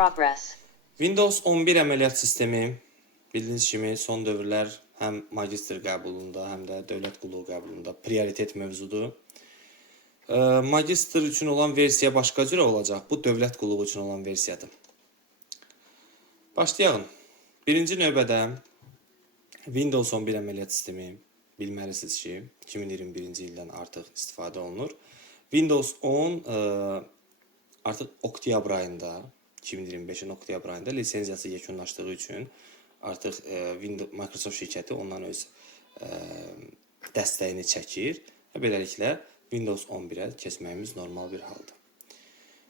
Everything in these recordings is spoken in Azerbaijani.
Progress. Windows 11 əməliyyat sistemi bildiyiniz kimi son dövrlər həm magistr qəbulunda, həm də dövlət qulluğu qəbulunda prioritet mövzudur. Magistr üçün olan versiya başqa cürə olacaq. Bu dövlət qulluğu üçün olan versiyadır. Başlayalım. Birinci növbədə Windows 11 əməliyyat sistemi bilməlisiniz ki, 2021-ci ildən artıq istifadə olunur. Windows 10 artıq oktyabr ayında, 2025-in oktyabr ayında lisenziyası yekunlaşdığı üçün artıq Microsoft şirkəti ondan öz dəstəyini çəkir və beləliklə Windows 11-ə keçməyimiz normal bir haldır.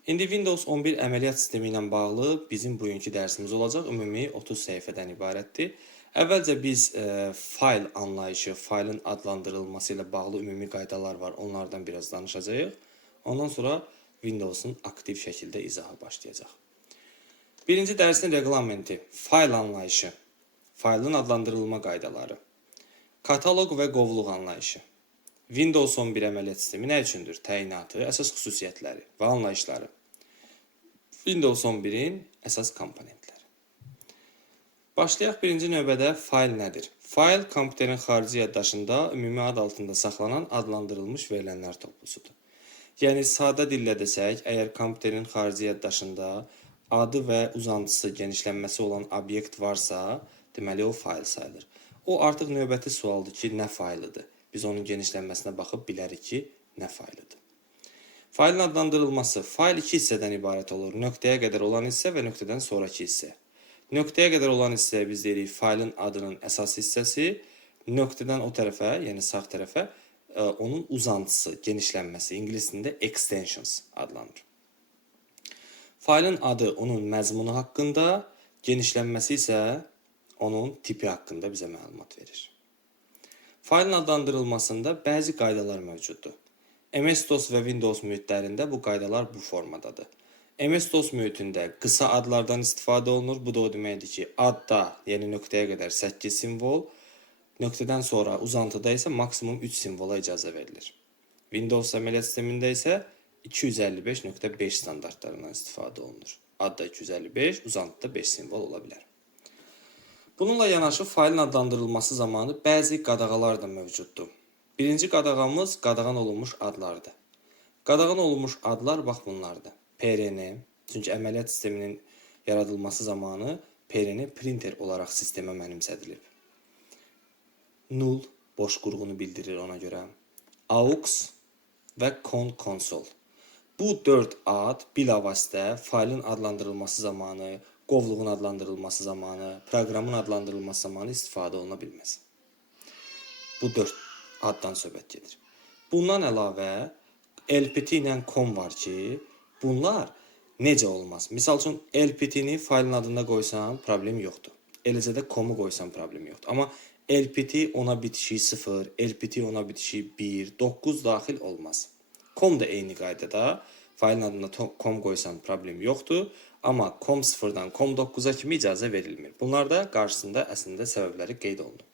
İndi Windows 11 əməliyyat sistemi ilə bağlı bizim bugünkü dərsimiz olacaq. Ümumi 30 səhifədən ibarətdir. Əvvəlcə biz fayl anlayışı, faylın adlandırılması ilə bağlı ümumi qaydalar var. Onlardan biraz danışacağıq. Ondan sonra Windows'un aktiv şəkildə izaha başlayacaq. Birinci dərsin reglamenti, fayl anlayışı, faylın adlandırılma qaydaları, kataloq və qovluq anlayışı, Windows 11 əməliyyat sistemi nə üçündür? Təyinatı, əsas xüsusiyyətləri və anlayışları, Windows 11-in əsas komponentləri. Başlayaq birinci növbədə fayl nədir? Fayl kompüterin xarici yaddaşında ümumi ad altında saxlanan adlandırılmış verilənlər toplusudur. Yəni sadə dillə desək, əgər kompüterin xarici yaddaşında adı və uzantısı, genişlənməsi olan obyekt varsa, deməli o fayl sayılır. O artıq növbəti sualdır ki, nə faylıdır? Biz onun genişlənməsinə baxıb bilərik ki, nə faylıdır. Faylın adlandırılması, fayl iki hissədən ibarət olur. Nöqtəyə qədər olan hissə və nöqtədən sonraki hissə. Nöqtəyə qədər olan hissəyə biz deyirik faylın adının əsas hissəsi, nöqtədən o tərəfə, yəni sağ tərəfə onun uzantısı, genişlənməsi, ingilis dilində extensions adlanır. Faylın adı onun məzmunu haqqında, genişlənməsi isə onun tipi haqqında bizə məlumat verir. Faylın adlandırılmasında bəzi qaydalar mövcuddur. MS-DOS və Windows mühitlərində bu qaydalar bu formadadır. MS-DOS mühitində qısa adlardan istifadə olunur. Bu da o deməkdir ki, adda, yəni nöqtəyə qədər 8 simvol, nöqtədən sonra uzantıda isə maksimum 3 simvola icazə verilir. Windows əməliyyat sistemində isə 255.5 standartlarından istifadə olunur. Adda 255, uzantıda 5 simvol ola bilər. Bununla yanaşı faylın adlandırılması zamanı bəzi qadağalar da mövcuddur. Birinci qadağamız qadağan olunmuş adlardır. Qadağan olunmuş adlar bax bunlardır. PRN, çünki əməliyyat sisteminin yaradılması zamanı PRN printer olaraq sistemə mənimsədilib. Null boş qurğunu bildirir ona görə. AUX və console. Bu 4 ad bilavasitə faylın adlandırılması zamanı, qovluğun adlandırılması zamanı, proqramın adlandırılması zamanı istifadə oluna bilməz. Bu 4 addan söhbət gedir. Bundan əlavə LPT ilə com var ki, bunlar necə olmaz? Misal üçün LPT-ni faylın adında qoysam problem yoxdur. Eləcə də com-u qoysam problem yoxdur. Amma LPT ona bitişi 0, LPT ona bitişi 1, 9 daxil olmaz. Com da eyni qaydada faylın adında com qoysam problem yoxdur. Amma com 0-dan com 9-a kimi icazə verilmir. Bunlar da qarşısında əslində səbəbləri qeyd olunur.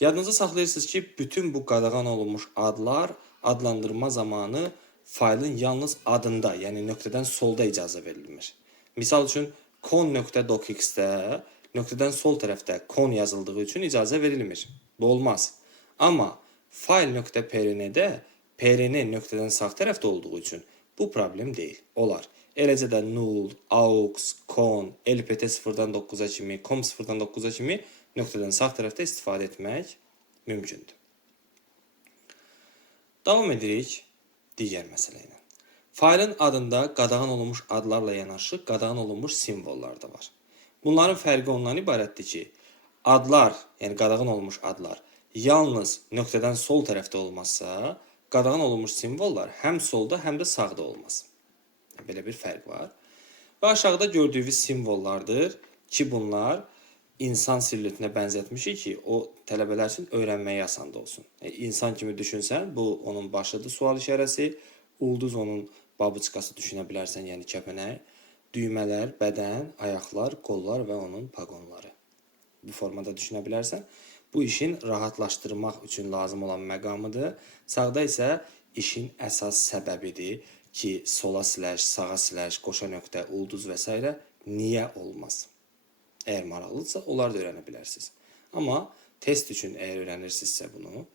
Yadınızda saxlayırsınız ki, bütün bu qadağan olunmuş adlar adlandırma zamanı faylın yalnız adında, yəni nöqtədən solda icazə verilmir. Misal üçün, con.docx-də nöqtədən sol tərəfdə con yazıldığı üçün icazə verilmir. Bu olmaz. Amma fayl.prn-də prn nöqtədən sağ tərəfdə olduğu üçün bu problem deyil. Olar. Eləcə də null, aux, con, lpt 0-dan 9-a kimi, com 0-dan 9-a kimi nöqtədən sağ tərəfdə istifadə etmək mümkündür. Davam edirik digər məsələ ilə. Faylın adında qadağan olunmuş adlarla yanaşı qadağan olunmuş simvollar da var. Bunların fərqi ondan ibarətdir ki, adlar, yəni qadağan olunmuş adlar yalnız nöqtədən sol tərəfdə olmazsa, qadağan olunmuş simvollar həm solda, həm də sağda olmaz. Belə bir fərq var. Və aşağıda gördüyünüz simvollardır ki, bunlar insan silüetinə bənzətmişik ki, o tələbələr üçün öyrənməyə asan olsun. İnsan kimi düşünsən, bu onun başıdır, sual işarəsi, ulduz onun babuçkası düşünə bilərsən, yəni kəpənək, düymələr, bədən, ayaqlar, qollar və onun paqonları. Bu formada düşünə bilərsən. Bu işin rahatlaşdırmaq üçün lazım olan məqamıdır. Sağda isə işin əsas səbəbidir. ki sola slash, sağa slash, qoşa nöqtə, ulduz və s. niyə olmaz? Əgər maraqlıdırsa, onlar da öyrənə bilərsiniz. Amma test üçün əgər öyrənirsinizsə bunu,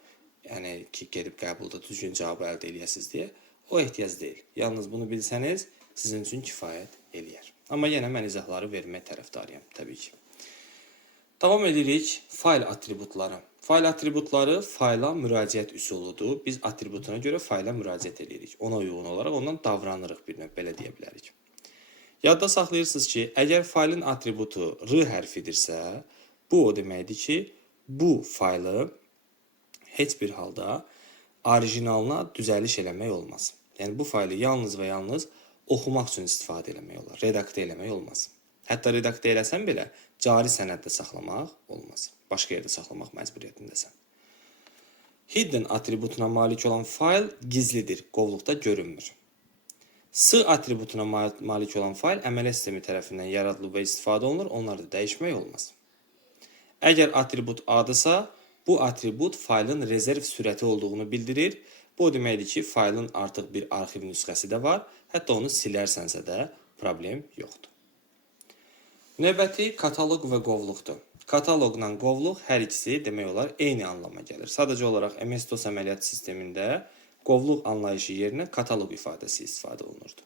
yəni ki, gedib qəbulda düzgün cavabı əldə edəsiniz deyə, o ehtiyac deyil. Yalnız bunu bilsəniz, sizin üçün kifayət eləyər. Amma yenə mən izahları vermək tərəfdarıyam, təbii ki. Davam edirik fayl atributları. Fayl atributları fayla müraciət üsuludur. Biz atributuna görə fayla müraciət edirik. Ona uyğun olaraq ondan davranırıq bir növ, belə deyə bilərik. Yadda saxlayırsınız ki, əgər faylın atributu R hərfidirsə, bu o deməkdir ki, bu faylı heç bir halda orijinalına düzəliş eləmək olmaz. Yəni, bu faylı yalnız və yalnız oxumaq üçün istifadə eləmək olar, redaktə eləmək olmaz. Hətta redaktə eləsən belə, cari sənəddə saxlamaq olmaz. Başqa yerdə saxlamaq məcburiyyətindəsən. Hidden atributuna malik olan fayl gizlidir, qovluqda görünmür. S atributuna malik olan fayl əməliyyat sistemi tərəfindən yaradılıb və istifadə olunur, onları da dəyişmək olmaz. Əgər atribut A-dırsa, bu atribut faylın rezerv sürəti olduğunu bildirir. Bu o deməkdir ki, faylın artıq bir arxiv nüsxəsi də var, hətta onu silərsənsə də problem yoxdur. Növbəti kataloq və qovluqdur. Kataloqla qovluq hər ikisi demək olar eyni anlama gəlir. Sadəcə olaraq MS-DOS əməliyyat sistemində qovluq anlayışı yerinə kataloq ifadəsi istifadə olunurdu.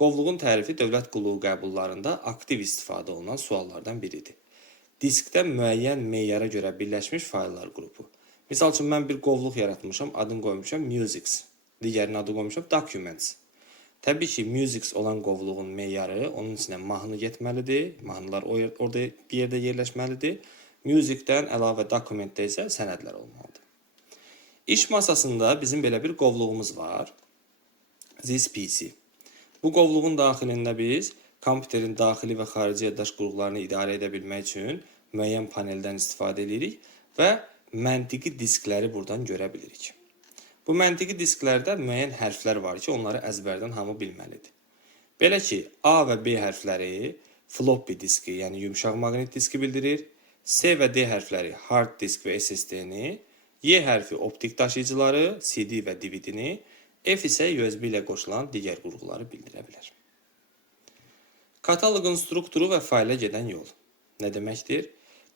Qovluğun tərifi dövlət qulluğu qəbullarında aktiv istifadə olunan suallardan biridir. Diskdə müəyyən meyara görə birləşmiş fayllar qrupu. Misal üçün, mən bir qovluq yaratmışam, adını qoymuşam Musics, digərinin adını qoymuşam Documents. Təbii ki, Musics olan qovluğun meyarı, onun içinə mahnı getməlidir, mahnılar orada bir yerdə yerləşməlidir. Musicdən əlavə dokumentdə isə sənədlər olmalıdır. İş masasında bizim belə bir qovluğumuz var, This PC. Bu qovluğun daxilində biz kompüterin daxili və xarici yaddaş qurğularını idarə edə bilmək üçün müəyyən paneldən istifadə edirik və məntiqi diskləri buradan görə bilirik. Bu məntiqi disklərdə müəyyən hərflər var ki, onları əzbərdən hamı bilməlidir. Belə ki, A və B hərfləri floppy diski, yəni yumşaq maqnit diski bildirir, C və D hərfləri hard disk və SSD-ni, Y hərfi optik daşıyıcıları, CD və DVD-ni, F isə USB ilə qoşulan digər qurğuları bildirə bilər. Kataloqun strukturu və fayla gedən yol. Nə deməkdir?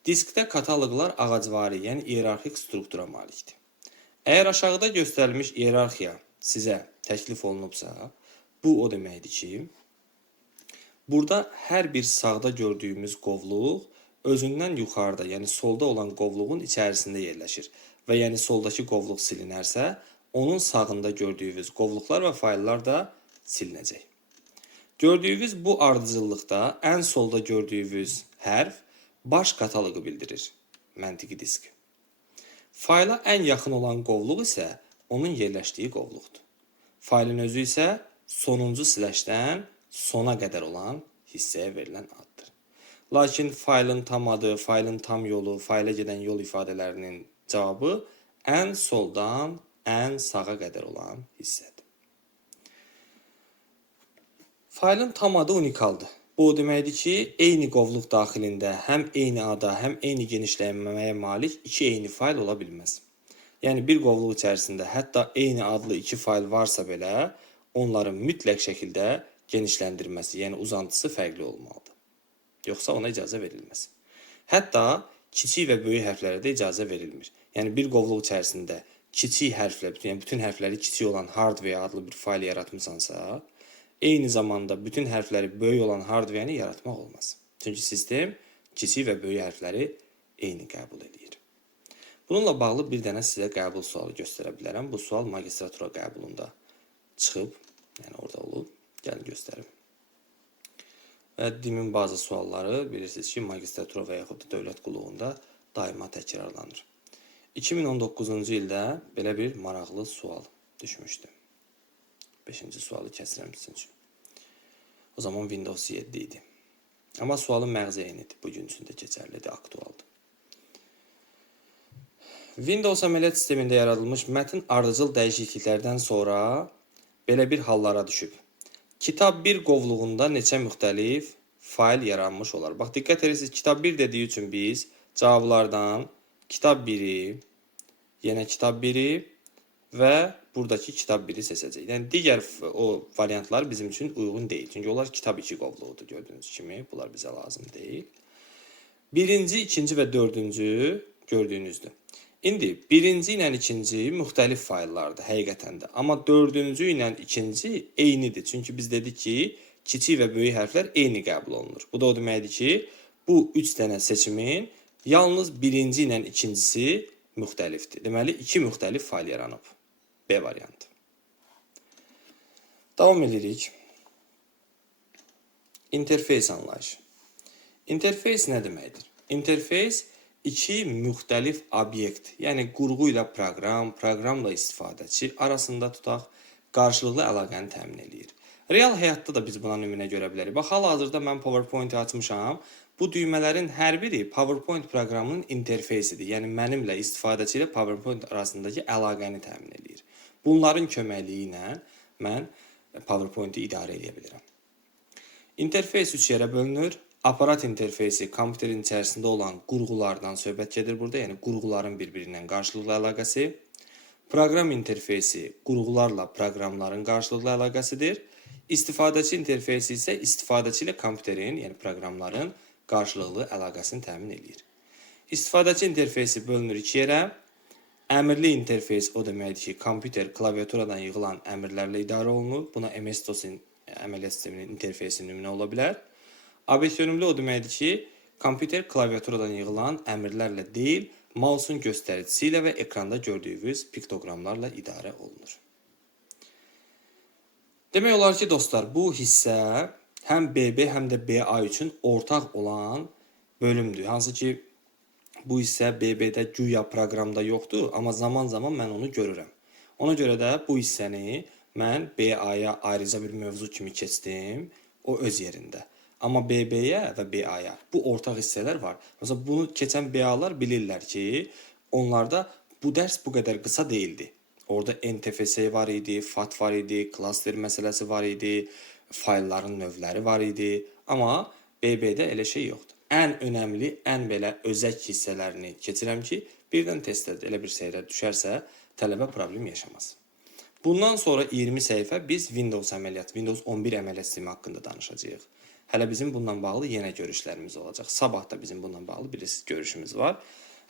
Diskdə kataloqlar ağacvari, yəni iyerarxik struktura malikdir. Əgər aşağıda göstərilmiş iyerarxiya sizə təklif olunubsa, bu o deməkdir ki, burada hər bir sağda gördüyümüz qovluq özündən yuxarıda, yəni solda olan qovluğun içərisində yerləşir və yəni soldakı qovluq silinərsə, onun sağında gördüyünüz qovluqlar və fayllar da silinəcək. Gördüyünüz bu ardıcıllıqda ən solda gördüyünüz hərf baş kataloqu bildirir, məntiqi disk. Fayla ən yaxın olan qovluq isə onun yerləşdiyi qovluqdur. Faylın özü isə sonuncu slashdən sona qədər olan hissəyə verilən addır. Lakin faylın tam adı, faylın tam yolu, fayla gedən yol ifadələrinin cavabı ən soldan ən sağa qədər olan hissədir. Faylın tam adı unikaldır. Bu o deməkdir ki, eyni qovluq daxilində həm eyni ada, həm eyni genişlənməyə malik iki eyni fayl ola bilməz. Yəni, bir qovluq içərisində hətta eyni adlı iki fayl varsa belə, onların mütləq şəkildə genişləndirməsi, yəni uzantısı fərqli olmalıdır. Yoxsa ona icazə verilməz. Hətta kiçik və böyük hərflərə də icazə verilmir. Yəni, bir qovluq içərisində kiçik hərflə, yəni bütün hərfləri kiçik olan hardware adlı bir fayl yaratmışsansa, eyni zamanda bütün hərfləri böyük olan hardware-ni yaratmaq olmaz. Çünki sistem kiçik və böyük hərfləri eyni qəbul edir. Bununla bağlı bir dənə sizə qəbul sualı göstərə bilərəm. Bu sual magistratura qəbulunda çıxıb, yəni orada olub. Gəlin göstərim. Və dimin bazı sualları bilirsiniz ki, magistratura və yaxud da dövlət qulluğunda daima təkrarlanır. 2019-cu ildə belə bir maraqlı sual düşmüşdü. 5-ci sualı kəsirəm sizin üçün. O zaman Windows 7 idi. Amma sualın məğzi eynidir. Bugün üçün də keçərlidir, aktualdır. Windows əməliyyat sistemində yaradılmış mətn ardıcıl dəyişikliklərdən sonra belə bir hallara düşüb. Kitab 1 qovluğunda neçə müxtəlif fayl yaranmış olar. Bax, diqqət edirsiniz, kitab 1 dediyi üçün biz cavablardan kitab 1-i, yenə kitab 1-i və buradakı kitab 1-i seçəcək. Yəni digər o variantlar bizim üçün uyğun deyil. Çünki onlar kitab 2 qovluğudur gördüyünüz kimi. Bunlar bizə lazım deyil. Birinci, ikinci və dördüncü gördüyünüzdür. İndi birinci ilə ikinci müxtəlif fayllardır həqiqətən də. Amma dördüncü ilə ikinci eynidir. Çünki biz dedik ki, kiçik və böyük hərflər eyni qəbul olunur. Bu da o deməkdir ki, bu 3 dənə seçimin yalnız birinci ilə ikincisi müxtəlifdir. Deməli, 2 müxtəlif fayl yaranıb. B variantı. Davam edirik. İnterfeys anlayışı. İnterfeys nə deməkdir? İnterfeys iki müxtəlif obyekt, yəni qurğu ilə proqram, proqramla istifadəçi arasında tutaq, qarşılıqlı əlaqəni təmin edir. Real həyatda da biz buna nümunə görə bilərik. Bax, hal-hazırda mən PowerPoint açmışam. Bu düymələrin hər biri PowerPoint proqramının interfeysidir. Yəni mənimlə istifadəçi ilə PowerPoint arasındakı əlaqəni təmin edir. Bunların köməkliyi ilə mən PowerPoint-i idarə edə bilirəm. İnterfeys 3 yerə bölünür. Aparat interfeysi kompüterin içərisində olan qurğulardan söhbət gedir burada, yəni qurğuların bir-biri ilə qarşılıqlı əlaqəsi. Proqram interfeysi qurğularla proqramların qarşılıqlı əlaqəsidir. İstifadəçi interfeysi isə istifadəçi ilə kompüterin, yəni proqramların qarşılıqlı əlaqəsini təmin edir. İstifadəçi interfeysi bölünür 2 yerə. Əmrli interfeys o deməkdir ki, kompüter klaviaturadan yığılan əmrlərlə idarə olunur. Buna MS-DOS-in əməliyyat sisteminin interfeysi nümunə ola bilər. Obyekt yönümlü o deməkdir ki, kompüter klaviaturadan yığılan əmrlərlə deyil, mausun göstəricisi ilə və ekranda gördüyünüz piktogramlarla idarə olunur. Demək olar ki, dostlar, bu hissə həm BB, həm də BA üçün ortaq olan bölümdür. Hansı ki, bu hissə BB-də güya proqramda yoxdur, amma zaman-zaman mən onu görürəm. Ona görə də bu hissəni mən BA-ya ayrıca bir mövzu kimi keçdim, o öz yerində. Amma BB-yə və BA-ya bu ortaq hissələr var. Məsələn, bunu keçən BA-lar bilirlər ki, onlarda bu dərs bu qədər qısa deyildi. Orada NTFS var idi, FAT var idi, klaster məsələsi var idi, faylların növləri var idi. Amma BB-də elə şey yoxdur. Ən önəmli, ən belə özək hissələrini keçirəm ki, birdən testdə elə bir seyirə düşərsə, tələbə problem yaşamaz. Bundan sonra 20 səhifə biz Windows 11 əməliyyat sistemi haqqında danışacağıq. Hələ bizim bundan bağlı yenə görüşlərimiz olacaq. Sabah da bizim bundan bağlı bir görüşümüz var.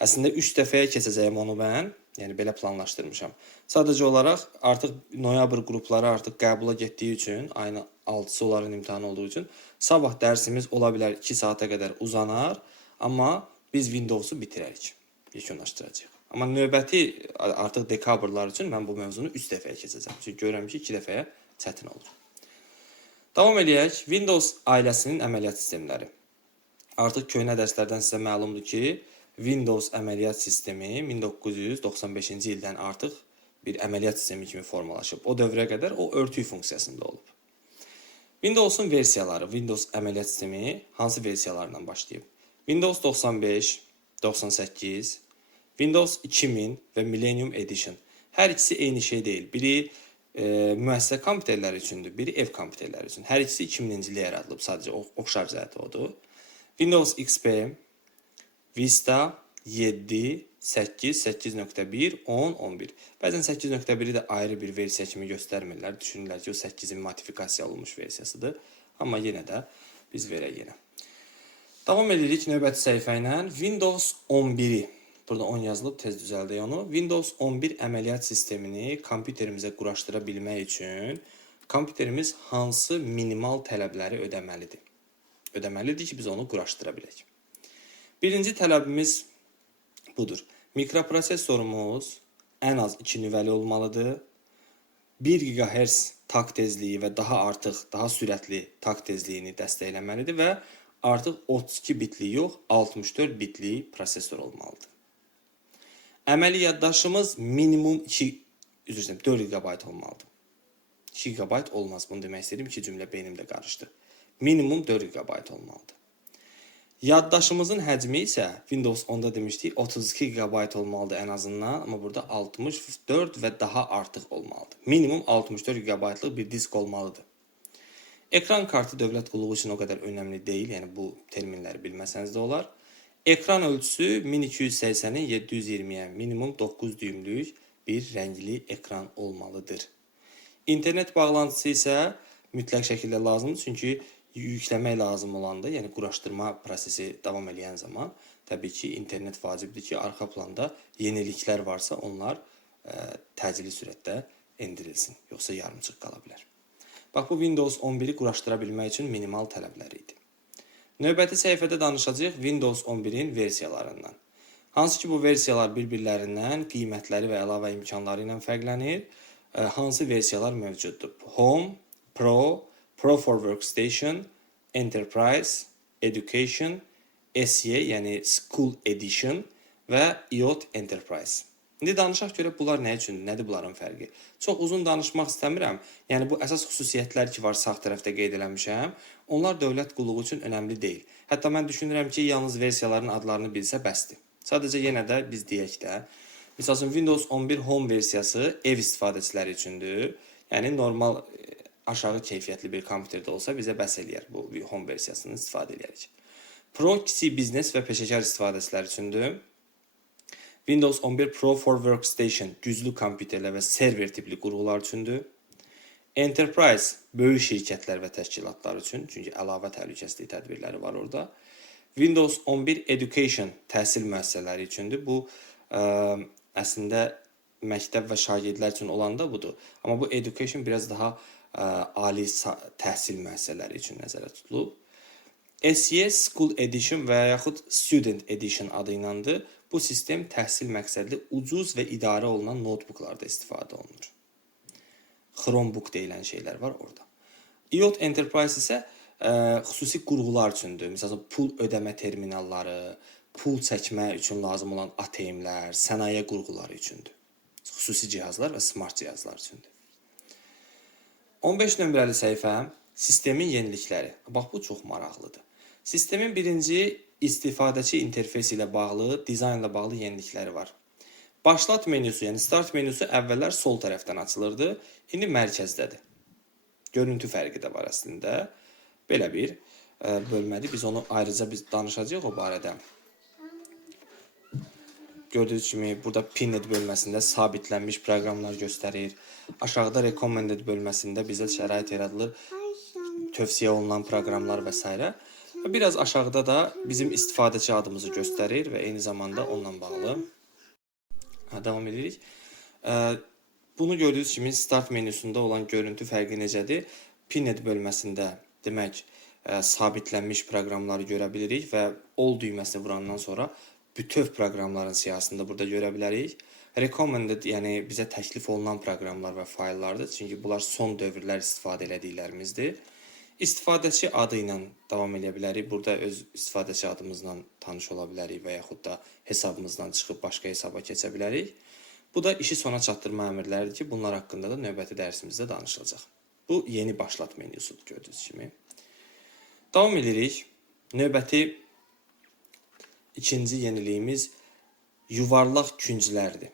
Əslində 3 dəfəyə keçəcəyim onu mən, yəni belə planlaşdırmışam. Sadəcə olaraq artıq noyabr qrupları artıq qəbula getdiyi üçün, ayın 6-sı onların imtahanı olduğu üçün sabah dərsimiz ola bilər 2 saata qədər uzanar, amma biz Windows-u bitirərik, yekunlaşdıracağıq. Amma növbəti artıq dekabrlar üçün mən bu mövzunu 3 dəfəyə keçəcəm. Çünki görürəm ki, 2 dəfəyə çətin olur. Davam edək. Windows ailəsinin əməliyyat sistemləri. Artıq köhnə dərslərdən sizə məlumdur ki, Windows əməliyyat sistemi 1995-ci ildən artıq bir əməliyyat sistemi kimi formalaşıb. O dövrə qədər o örtük funksiyasında olub. Windows'un versiyaları, Windows əməliyyat sistemi hansı versiyalarından başlayıb? Windows 95, 98, Windows 2000 və Millennium Edition. Hər ikisi eyni şey deyil. Biri müəssisə kompüterləri üçündür, biri ev kompüterləri üçün. Hər ikisi 2000-ci ildə yaradılıb, sadəcə oxşar cəhəti odur. Windows XP, Vista 7, 8, 8.1, 10, 11. Bəzən 8.1-i də ayrı bir versiya kimi göstərmirlər. Düşünürlər ki, o 8-in modifikasiya olunmuş versiyasıdır. Amma yenə də biz verək yenə. Davam edirik növbəti səhifə ilə. Windows 11-i. Burada 10 yazılıb, tez düzəldək onu. Windows 11 əməliyyat sistemini kompüterimizə quraşdıra bilmək üçün kompüterimiz hansı minimal tələbləri ödəməlidir? Ödəməlidir ki, biz onu quraşdıra bilək. Birinci tələbimiz budur. Mikroprosesorumuz ən az 2 nüvəli olmalıdır. 1 GHz tak tezliyi və daha artıq, daha sürətli tak tezliyini dəstəkləməlidir və artıq 32 bitli yox, 64 bitli prosesor olmalıdır. Əməli yaddaşımız minimum 4 GB olmalıdır. 2 GB olmaz. Bunu demək istəyirəm. 2 cümlə beynimdə qarışdı. Minimum 4 GB olmalıdır. Yaddaşımızın həcmi isə Windows 10-da demişdik 32 GB olmalıdır ən azından. Amma burada 64 və daha artıq olmalıdır. Minimum 64 GB-lıq bir disk olmalıdır. Ekran kartı dövlət qulluğu üçün o qədər önəmli deyil. Yəni bu terminləri bilməsəniz də olar. Ekran ölçüsü 1280-in 720-yə, minimum 9 düymlük bir rəngli ekran olmalıdır. İnternet bağlantısı isə mütləq şəkildə lazımdır, çünki yükləmək lazım olanda, yəni quraşdırma prosesi davam edən zaman təbii ki, internet vacibdir ki, arxa planda yeniliklər varsa onlar təcili sürətdə endirilsin, yoxsa yarımçıq qala bilər. Bax, bu Windows 11-i quraşdıra bilmək üçün minimal tələbləri idi. Növbəti səhifədə danışacağıq Windows 11-in versiyalarından. Hansı ki, bu versiyalar bir-birlərindən qiymətləri və əlavə imkanları ilə fərqlənir. Hansı versiyalar mövcuddur? Home, Pro, Pro for Workstation, Enterprise, Education, SE, yəni School Edition və IoT Enterprise. İndi danışaq görək bunlar nə üçündür, nədir bunların fərqi? Çox uzun danışmaq istəmirəm. Yəni bu əsas xüsusiyyətlər ki var sağ tərəfdə qeyd eləmişəm, onlar dövlət qulluğu üçün önəmli deyil. Hətta mən düşünürəm ki, yalnız versiyaların adlarını bilsə bəsdir. Sadəcə yenə də biz deyək də. Məsəl üçün Windows 11 Home versiyası ev istifadəçiləri üçündür. Yəni normal aşağı keyfiyyətli bir kompüterdə olsa bizə bəs eləyər bu Home versiyasını istifadə edərik. Pro kiçik biznes və peşəkar istifadəçilər üçündür. Windows 11 Pro for Workstation güclü kompüterlər və server tipli qurğular üçündür. Enterprise böyük şirkətlər və təşkilatlar üçün, çünki əlavə təhlükəsizlik tədbirləri var orada. Windows 11 Education təhsil müəssisələri üçündür. Bu əslində məktəb və şagirdlər üçün olan da budur. Amma bu Education biraz daha ali təhsil müəssisələri üçün nəzərdə tutulub. SE School Edition və yaxud Student Edition adı iləndir. Bu sistem təhsil məqsədli ucuz və idarə olunan notebooklarda istifadə olunur. Chromebook deyilən şeylər var orada. IoT Enterprise isə xüsusi qurğular üçündür. Məsələn, pul ödəmə terminalları, pul çəkmə üçün lazım olan ATM-lər, sənaye qurğuları üçündür. Xüsusi cihazlar və smart cihazlar üçündür. 15 nömrəli səhifə sistemin yenilikləri. Bax, bu çox maraqlıdır. Sistemin birinci istifadəçi interfeysi ilə bağlı, dizaynla bağlı yenilikləri var. Başlat menüsü, yəni start menüsü əvvəllər sol tərəfdən açılırdı, indi mərkəzdədir. Görüntü fərqi də var əslində. Belə bir bölmədir. Biz onu ayrıca danışacağıq o barədə. Gördüyünüz kimi burada Pinned bölməsində sabitlənmiş proqramlar göstərir. Aşağıda Recommended bölməsində bizə şərait yaradılır, tövsiyə olunan proqramlar və s. Biraz aşağıda da bizim istifadəçi adımızı göstərir və eyni zamanda onunla bağlı. Davam edirik. Bunu gördüyünüz kimi start menüsündə olan görüntü fərqi necədir? Pinned bölməsində demək sabitlənmiş proqramları görə bilirik və all düyməsini vurandan sonra bütöv proqramların siyahısında burada görə bilərik. Recommended, yəni bizə təklif olunan proqramlar və fayllardır. Çünki bunlar son dövrlər istifadə elədiklərimizdir. İstifadəçi adı ilə davam edə bilərik. Burada öz istifadəçi adımızla tanış ola bilərik və yaxud da hesabımızdan çıxıb başqa hesaba keçə bilərik. Bu da işi sona çatdırma əmrləridir ki, bunlar haqqında da növbəti dərsimizdə danışılacaq. Bu yeni başlat menüsudur gördüyünüz kimi. Davam edirik. Növbəti ikinci yeniliyimiz yuvarlaq künclərdir.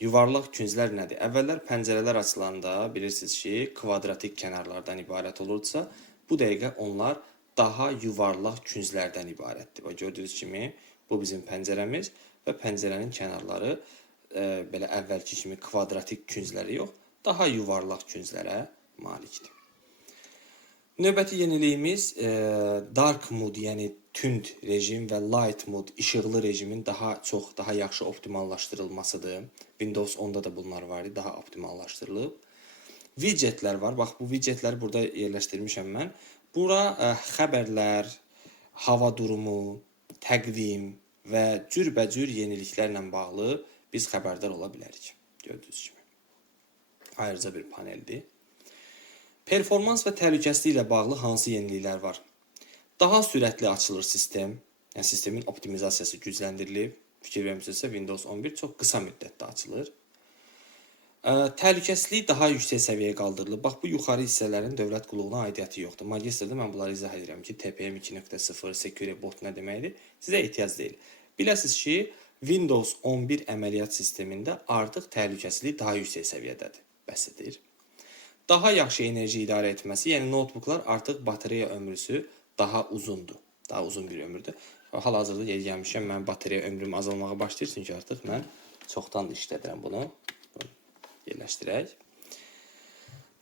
Yuvarlaq künclər nədir? Əvvəllər pəncərələr açılanda bilirsiniz ki, kvadratik kənarlardan ibarət olurdusa, bu dəqiqə onlar daha yuvarlaq künclərdən ibarətdir. Və gördüyünüz kimi, bu bizim pəncərəmiz və pəncərənin kənarları belə əvvəlki kimi kvadratik küncləri yox, daha yuvarlaq künclərə malikdir. Növbəti yeniliyimiz dark mode, yəni tünd rejim və light mode, işıqlı rejimin daha yaxşı optimallaşdırılmasıdır. Windows 10-da da bunlar var idi, daha optimallaşdırılıb. Widgetlər var. Bax, bu widgetləri burada yerləşdirmişəm mən. Bura xəbərlər, hava durumu, təqvim və cürbəcür yeniliklərlə bağlı biz xəbərdar ola bilərik. Gördüyünüz kimi. Ayrıca bir paneldir. Performans və təhlükəsizlik ilə bağlı hansı yeniliklər var? Daha sürətli açılır sistem. Yəni sistemin optimizasiyası gücləndirilib. Fikir vermişsinizsə Windows 11 çox qısa müddətdə açılır. Təhlükəsizlik daha yüksək səviyyəyə qaldırılıb. Bax, bu yuxarı hissələrin dövlət qulluğuna aidiyyəti yoxdur. Magistrdə mən bunları izah edirəm ki, TPM 2.0, Secure Bot nə deməkdir? Sizə ehtiyac deyil. Biləsiniz ki, Windows 11 əməliyyat sistemində artıq təhlükəsizlik daha yüksək səviyyədədir. Bəsidir. Daha yaxşı enerji idarə etməsi, yəni notebooklar artıq batareya ömrüsü daha uzundur. Daha uzun bir ömürdür. Hal-hazırda yeri gəlmişəm, mənim batareya ömrüm azalmağa başlayır, çünki artıq mən çoxdan işlədirəm bunu. yerləşdirək.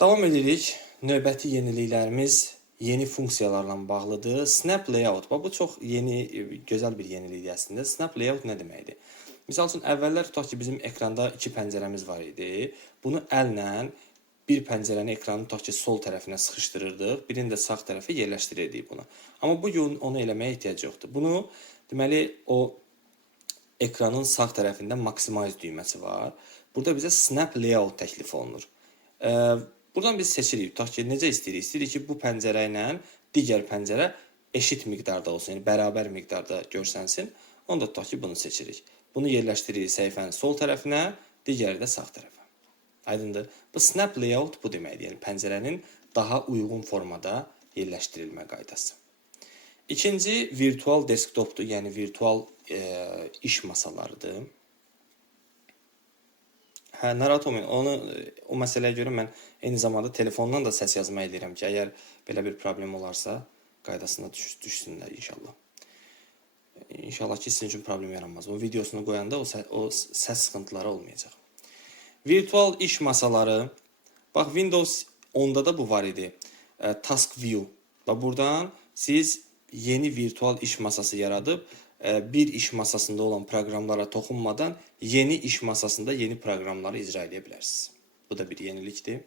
Davam edirik. Növbəti yeniliklərimiz yeni funksiyalarla bağlıdır. Snap Layout. Bu çox yeni, gözəl bir yenilikdir əslində. Snap Layout nə deməkdir? Misal üçün, əvvəllər tutaq ki, bizim ekranda iki pəncərəmiz var idi. Bunu əllə bir pəncərəni ekranın tutaq ki, sol tərəfinə sıxışdırırdıq. Birini də sağ tərəfə yerləşdirirdik bunu. Amma bu gün onu eləməyə ehtiyac yoxdur. Bunu, deməli, o ekranın sağ tərəfində Maximize düyməsi var. Burada bizə Snap Layout təklif olunur. Buradan biz seçirik. Tutaq ki, necə istəyirik? İstəyirik ki, bu pəncərə ilə digər pəncərə eşit miqdarda olsun, yəni bərabər miqdarda görsənsin. Onda tutaq ki, bunu seçirik. Bunu yerləşdiririk səhifənin sol tərəfinə, digəri də sağ tərəfə. Aydındır. Bu Snap Layout bu deməkdir. Yəni pəncərənin daha uyğun formada yerləşdirilmə qaydası. İkinci virtual desktopdur, yəni virtual iş masalarıdır. Narahat olmayın. O məsələyə görə mən eyni zamanda telefondan da səs yazma edirəm ki, əgər belə bir problem olarsa, qaydasına düşsünlər inşallah. İnşallah ki, sizin üçün problem yaranmaz. O videosunu qoyanda o səs sıxıntıları olmayacaq. Virtual iş masaları. Bax, Windows 10'da da bu var idi. Task View. Buradan siz yeni virtual iş masası yaradıb, bir iş masasında olan proqramlara toxunmadan yeni iş masasında yeni proqramları icra edə bilərsiniz. Bu da bir yenilikdir.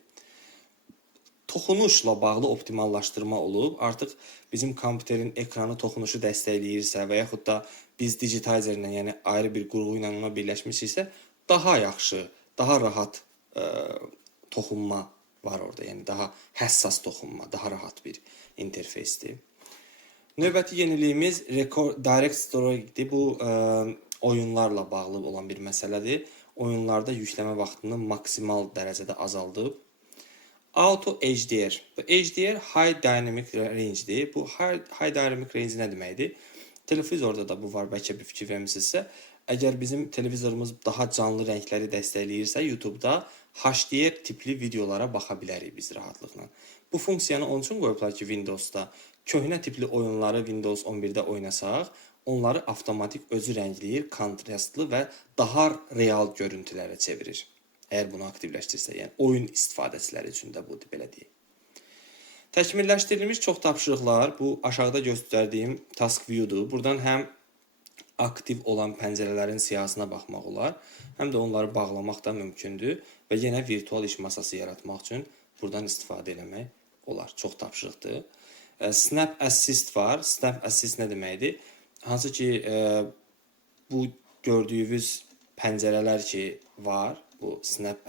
Toxunuşla bağlı optimallaşdırma olub. Artıq bizim kompüterin ekranı toxunuşu dəstəkləyirsə və yaxud da biz digitizer ilə, yəni ayrı bir qurğu ilə ona birləşmişiksə, daha yaxşı, daha rahat toxunma var orada. Yəni daha həssas toxunma, daha rahat bir interfeysdir. Növbəti yeniliyimiz Direct Storage'dir. Bu oyunlarla bağlı olan bir məsələdir. Oyunlarda yükləmə vaxtını maksimal dərəcədə azaldıb. Auto HDR. HDR High Dynamic Range'dir. Bu High Dynamic Range nə deməkdir? Televizorda da bu var, bəlkə bir fikir vermişsinizsə. Əgər bizim televizorumuz daha canlı rəngləri dəstəkləyirsə, YouTube'da HDR tipli videolara baxa bilərik biz rahatlıqla. Bu funksiyanı onun üçün qoyublar ki, Windows'da köhnə tipli oyunları Windows 11'də oynasaq, onları avtomatik özü rəngləyir, kontrastlı və daha real görüntülərə çevirir. Əgər bunu aktivləşdirsə, yəni oyun istifadəçiləri üçün də bu belə deyək. Təkmilləşdirilmiş çox tapşırıqlar, bu aşağıda göstərdiyim Task View-dur. Buradan həm aktiv olan pəncərələrin siyahısına baxmaq olar, həm də onları bağlamaq da mümkündür və yenə virtual iş masası yaratmaq üçün buradan istifadə eləmək olar. Çox tapşırıqdır. Snap Assist var. Snap Assist nə deməkdir? Hansı ki, bu gördüyünüz pəncərələr ki var, bu Snap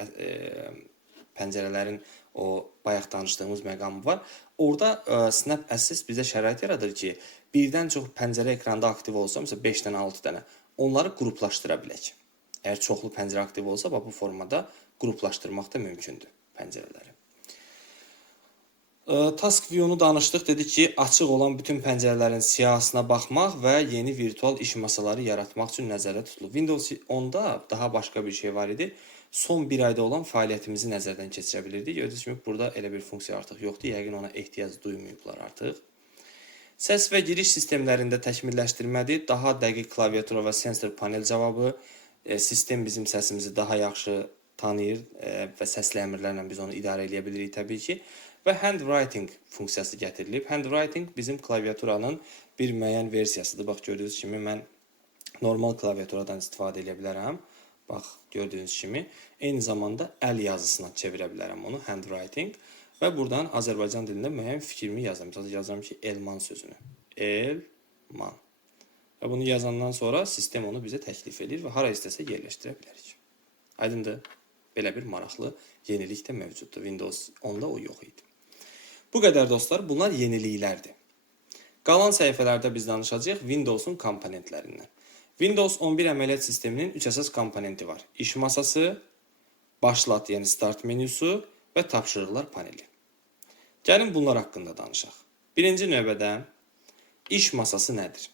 pəncərələrin o bayaq danışdığımız məqamı var. Orada Snap Assist bizə şərait yaradır ki, birdən çox pəncərə ekranda aktiv olsa, məsələn 5 dənə, 6 dənə, onları qruplaşdıra bilək. Əgər çoxlu pəncərə aktiv olsa, bu formada qruplaşdırmaq da mümkündür pəncərələri. Task View-nu danışdıq, dedik ki, açıq olan bütün pəncərələrin siyahısına baxmaq və yeni virtual iş masaları yaratmaq üçün nəzərdə tutulur. Windows 10'da daha başqa bir şey var idi. Son bir ayda olan fəaliyyətimizi nəzərdən keçirə bilirdik. Gördüyünüz kimi, burada elə bir funksiya artıq yoxdur. Yəqin ona ehtiyac duymayıblar artıq. Səs və giriş sistemlərində təkmilləşdirmədir. Daha dəqiq klaviatura və sensor panel cavabı. Sistem bizim səsimizi daha yaxşı tanıyır və səsli əmrlərlə biz onu idarə edə bilirik təbii ki. Və handwriting funksiyası gətirilib. Handwriting bizim klaviaturanın bir müəyyən versiyasıdır. Bax, gördüyünüz kimi, mən normal klaviaturadan istifadə edə bilərəm. Bax, gördüyünüz kimi, eyni zamanda əl yazısına çevirə bilərəm onu, handwriting. Və buradan Azərbaycan dilində müəyyən fikrimi yazıram. Mesela yazıram ki, elman sözünü. Elman. Və bunu yazandan sonra sistem onu bizə təklif edir və hara istəsə yerləşdirə bilərik. Aydındır. Belə bir maraqlı yenilik də mövcuddur. Windows 10'da o yox idi. Bu qədər dostlar, bunlar yeniliklərdir. Qalan səhifələrdə biz danışacağıq Windows'un komponentlərindən. Windows 11 əməliyyat sisteminin 3 əsas komponenti var. İş masası, başlat, yəni start menüsü və tapşırıqlar paneli. Gəlin bunlar haqqında danışaq. Birinci növbədə iş masası nədir?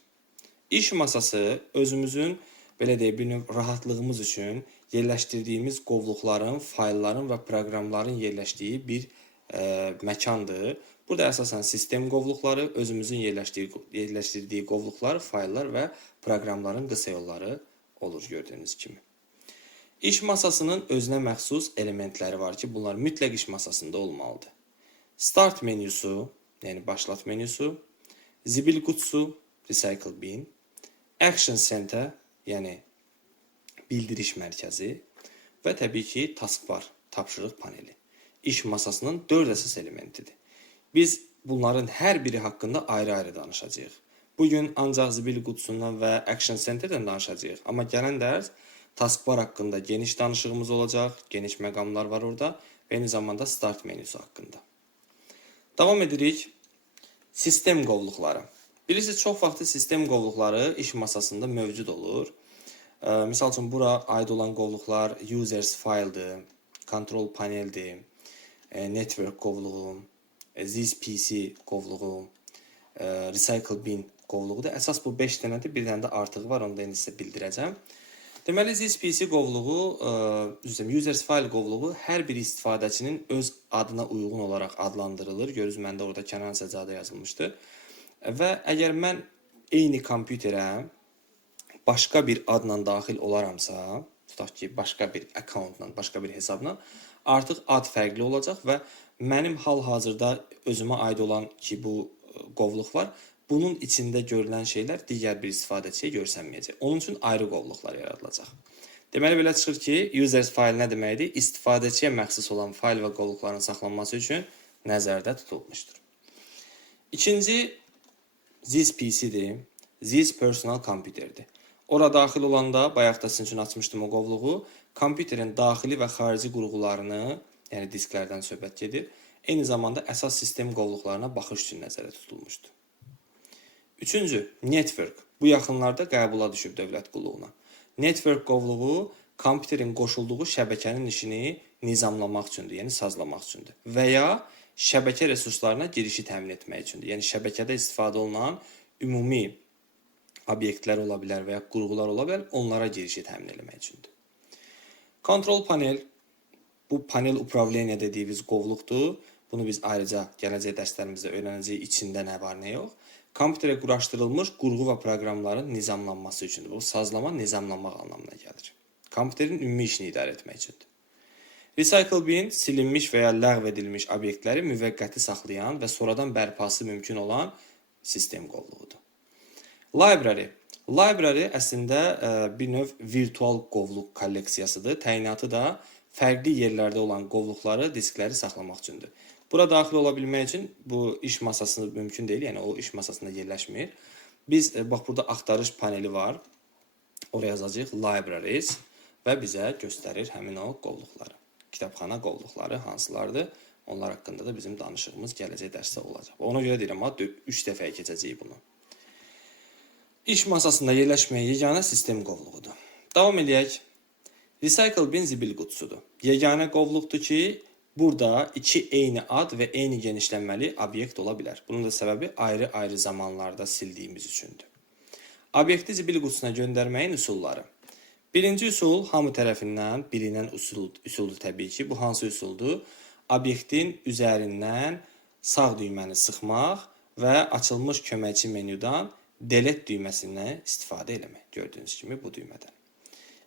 İş masası özümüzün, belə deyək, bir növ rahatlığımız üçün yerləşdirdiyimiz qovluqların, faylların və proqramların yerləşdiyi bir məkandır. Burada əsasən sistem qovluqları, özümüzün yerləşdirdiyi qovluqlar, fayllar və proqramların qısa yolları olur gördüyünüz kimi. İş masasının özünə məxsus elementləri var ki, bunlar mütləq iş masasında olmalıdır. Start menüsü, yəni başlat menüsü, zibil qutusu, recycle bin, action center, yəni bildiriş mərkəzi və təbii ki, taskbar, tapşırıq paneli. İş masasının 4 əsas elementidir. Biz bunların hər biri haqqında ayrı-ayrı danışacağıq. Bugün ancaq zibil qutusundan və action centerdən danışacağıq. Amma gələn dərs taskbar haqqında geniş danışığımız olacaq, geniş məqamlar var orada və eyni zamanda start menüsü haqqında. Davam edirik. Sistem qovluqları. Bilirsiniz, çox vaxtı sistem qovluqları iş masasında mövcud olur. Misal üçün, bura aid olan qovluqlar users file'dır, control paneldir, network qovluğu, this PC qovluğu, recycle bin qovluğudur. Əsas bu 5 dənədir, bir dənə də artığı var, onu da indi sizə bildirəcəm. Deməli, this PC qovluğu, users file qovluğu hər bir istifadəçinin öz adına uyğun olaraq adlandırılır. Görürsünüz, məndə orada Kənan Səcadə yazılmışdır. Və əgər mən eyni kompüterə başqa bir adla daxil olaramsa, tutaq ki, başqa bir accountla, başqa bir hesabla, artıq ad fərqli olacaq və mənim hal-hazırda özümə aid olan ki, bu qovluq var, bunun içində görülən şeylər digər bir istifadəçiyə görsənməyəcək. Onun üçün ayrı qovluqlar yaradılacaq. Deməli, belə çıxır ki, users file nə deməkdir? İstifadəçiyə məxsus olan fayl və qovluqların saxlanması üçün nəzərdə tutulmuşdur. İkinci, this PC-dir, this personal computer-dir. Ora daxil olanda, bayaq da sizin üçün açmışdım o qovluğu, kompüterin daxili və xarici qurğularını, yəni disklərdən söhbət gedir, eyni zamanda əsas sistem qovluqlarına baxış üçün nəzərdə tutulmuşdur. Üçüncü, network. Bu yaxınlarda qəbula düşüb dövlət qulluğuna. Network qovluğu kompüterin qoşulduğu şəbəkənin işini nizamlamaq üçündür, yəni sazlamaq üçündür. Və ya şəbəkə resurslarına girişi təmin etmək üçündür. Yəni şəbəkədə istifadə olunan ümumi obyektlər ola bilər və ya qurğular ola bilər, onlara girişi təmin etmək üçündür. Control panel, bu panel upravleniya dediyimiz qovluqdur. Bunu biz ayrıca gələcək dərslərimizdə öyrənəcəyik, içində nə var, nə yox. Kompüterə quraşdırılmış qurğu və proqramların nizamlanması üçündür. Bu, sazlama, nizamlamaq anlamına gəlir. Kompüterin ümumi işini idarə etmək üçündür. Recycle bin, silinmiş və ya ləğv edilmiş obyektləri müvəqqəti saxlayan və sonradan bərpası mümkün olan sistem qovluğudur. Library. Library əslində bir növ virtual qovluq kolleksiyasıdır. Təyinatı da fərqli yerlərdə olan qovluqları, diskləri saxlamaq üçündür. Bura daxil ola bilmək üçün bu iş masası mümkün deyil, yəni o iş masasında yerləşmir. Biz, bax, burada axtarış paneli var. Oraya yazacağıq libraries və bizə göstərir həmin o qovluqları. Kitabxana qovluqları hansılardır? Onlar haqqında da bizim danışığımız gələcək dərsdə olacaq. Ona görə deyirəm, 3 dəfəyə keçəcəyik bunu. İş masasında yerləşməyən yeganə sistem qovluğudur. Davam edək. Recycle bin zibil qutusudur. Yeganə qovluqdur ki, burada iki eyni ad və eyni genişlənməli obyekt ola bilər. Bunun da səbəbi ayrı-ayrı zamanlarda sildiyimiz üçündür. Obyekti zibil qutusuna göndərməyin üsulları. Birinci üsul hamı tərəfindən bilinən üsuldur təbii ki. Bu hansı üsuldur? Obyektin üzərindən sağ düyməni sıxmaq və açılmış köməkçi menyudan delete düyməsindən istifadə eləmək. Gördüyünüz kimi bu düymədən.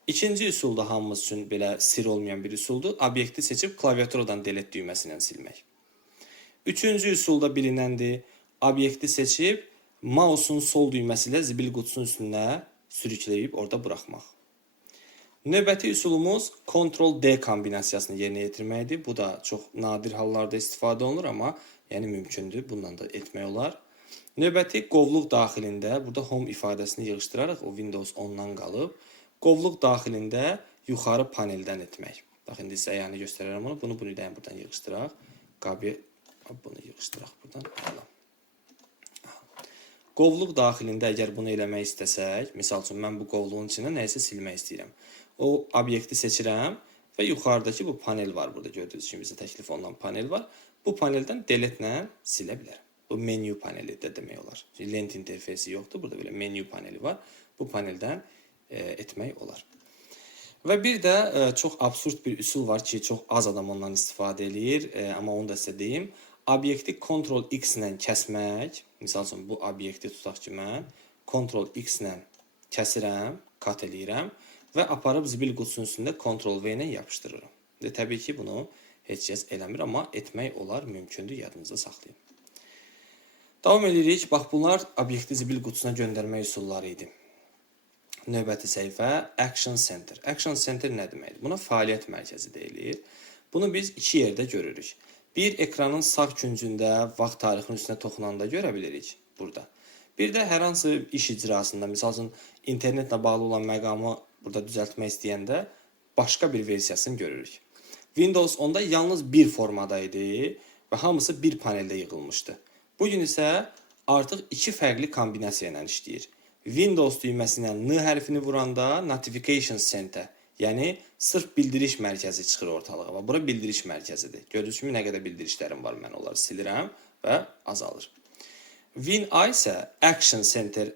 İkinci üsul da hamımız üçün belə sir olmayan bir üsuldur. Obyekti seçib klaviaturadan delete düyməsindən silmək. Üçüncü üsul da bilinəndir. Obyekti seçib mausun sol düyməsi ilə zibil qutusunun üstünə sürükləyib orada buraxmaq. Növbəti üsulumuz Ctrl-D kombinasiyasını yerinə yetirməkdir. Bu da çox nadir hallarda istifadə olunur, amma yəni mümkündür. Bundan da etmək olar. Növbəti qovluq daxilində, burada home ifadəsini yığışdıraraq, o Windows 10-dan qalıb, qovluq daxilində yuxarı paneldən etmək. Bax, indi sizə yəni göstərərəm onu. Bunu buradan yığışdıraq. Bunu yığışdıraq buradan. Qovluq daxilində əgər bunu eləmək istəsək, misal üçün mən bu qovluğun içində nəyisə silmək istəyirəm. O obyekti seçirəm və yuxarıdakı bu panel var burada. Gördüyünüz kimi bizə təklif olunan panel var. Bu paneldən delete ilə silə bilərəm. Bu menu paneli də demək olar. Lent interfeysi yoxdur. Burada belə menu paneli var. Bu paneldən etmək olar. Və bir də çox absurd bir üsul var ki, çox az adam ondan istifadə edir, amma onu da sizə deyim. Obyekti Ctrl-X ilə kəsmək, misal üçün bu obyekti tutaq ki, mən Ctrl-X ilə kəsirəm, kat eləyirəm və aparıb zibil qutusunun üstündə Ctrl-V ilə yapışdırıram. Təbii ki, bunu heç kəs eləmir, amma etmək olar, mümkündür, yadınızda saxlayın. Davam edirik. Bax, bunlar obyekti zibil qutusuna göndərmək üsulları idi. Növbəti səhifə Action Center. Action Center nə deməkdir? Buna fəaliyyət mərkəzi deyilir. Bunu biz iki yerdə görürük. Bir, ekranın sağ küncündə vaxt tarixinin üstünə toxunanda görə bilirik burada. Bir də hər hansı iş icrasında, misal üçün internetlə bağlı olan məqamı burada düzəltmək istəyəndə başqa bir versiyasını görürük. Windows 10-da yalnız bir formada idi və hamısı bir paneldə yığılmışdı. Bugün isə artıq iki fərqli kombinasiya ilə işləyir. Windows düyməsinə N hərfini vuranda Notification Center, yəni sırf bildiriş mərkəzi çıxır ortalığa. Bura bildiriş mərkəzidir. Gördüyünüz kimi nə qədər bildirişlərim var, mən onları silirəm və azalır. WinI isə Action Center,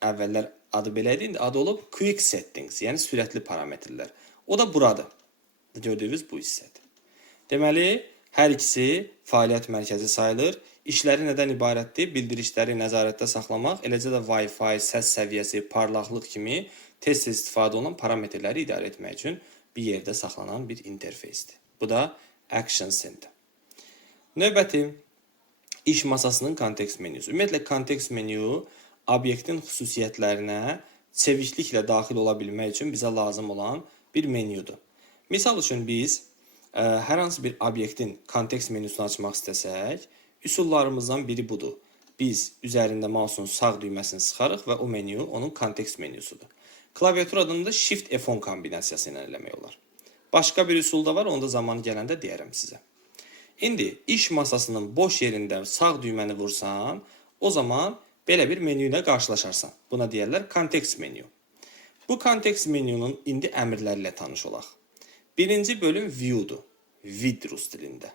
əvvəllər adı belə idi, indi adı olub Quick Settings, yəni sürətli parametrlər. O da buradır. Gördüyünüz bu hissədir. Deməli, hər ikisi fəaliyyət mərkəzi sayılır. İşləri nədən ibarətdir? Bildirişləri nəzarətdə saxlamaq, eləcə də Wi-Fi, səs səviyyəsi, parlaqlıq kimi tez-tez istifadə olunan parametrləri idarə etmək üçün bir yerdə saxlanan bir interfeysdir. Bu da Action Center. Növbəti, iş masasının kontekst menyusu. Ümumiyyətlə, kontekst menyu obyektin xüsusiyyətlərinə çevikliklə daxil ola bilmək üçün bizə lazım olan bir menyudur. Misal üçün biz hər hansı bir obyektin kontekst menyusunu açmaq istəsək, üsullarımızdan biri budur. Biz üzərində mouse'un sağ düyməsini sıxarıq və o menyu onun kontekst menyusudur. Klaviaturanın da Shift F10 kombinasiyası ilə eləmək olar. Başqa bir üsul da var, onu da zamanı gələndə deyərəm sizə. İndi iş masasının boş yerində sağ düyməni vursan, o zaman belə bir menyu ilə qarşılaşarsan. Buna deyərlər kontekst menyu. Bu kontekst menyunun indi əmrləri ilə tanış olaq. Birinci bölüm View'dur. Vid rus dilində.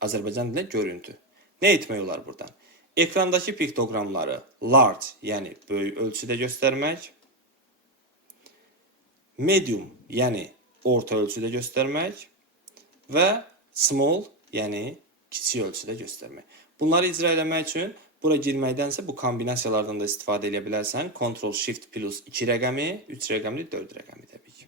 Azərbaycan dilində görüntü. Nə etmək olar buradan? Ekrandakı piktoqramları large, yəni böyük ölçüdə göstərmək. Medium, yəni orta ölçüdə göstərmək. Və small, yəni kiçik ölçüdə göstərmək. Bunları icra etmək üçün bura girməkdənsə bu kombinasiyalardan da istifadə edə bilərsən. Ctrl+Shift+2 rəqəmi, 3 rəqəmli, 4 rəqəmi təbii ki.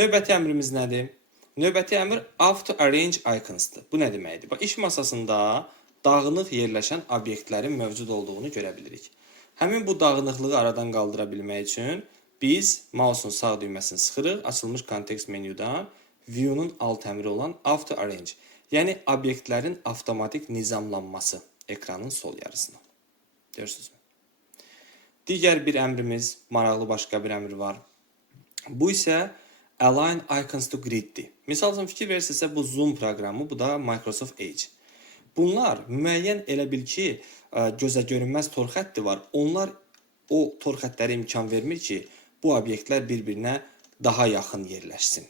Növbəti əmrimiz nədir? Növbəti əmr Auto Arrange Icons'dır. Bu nə deməkdir? Bax, iş masasında dağınıq yerləşən obyektlərin mövcud olduğunu görə bilirik. Həmin bu dağınıqlığı aradan qaldıra bilmək üçün biz mouse'un sağ düyməsini sıxırıq, açılmış kontekst menyudan View-nun alt əmri olan Auto Arrange, yəni obyektlərin avtomatik nizamlanması ekranın sol yarısına. Görürsünüzmü? Digər bir əmrimiz, maraqlı başqa bir əmr var. Bu isə Align Icons to Grid'dir. Misal üçün fikir verirsinizsə, bu Zoom proqramı, bu da Microsoft Edge. Bunlar müəyyən elə bil ki, gözə görünməz tor xətti var. Onlar o tor xəttləri imkan vermir ki, bu obyektlər bir-birinə daha yaxın yerləşsin.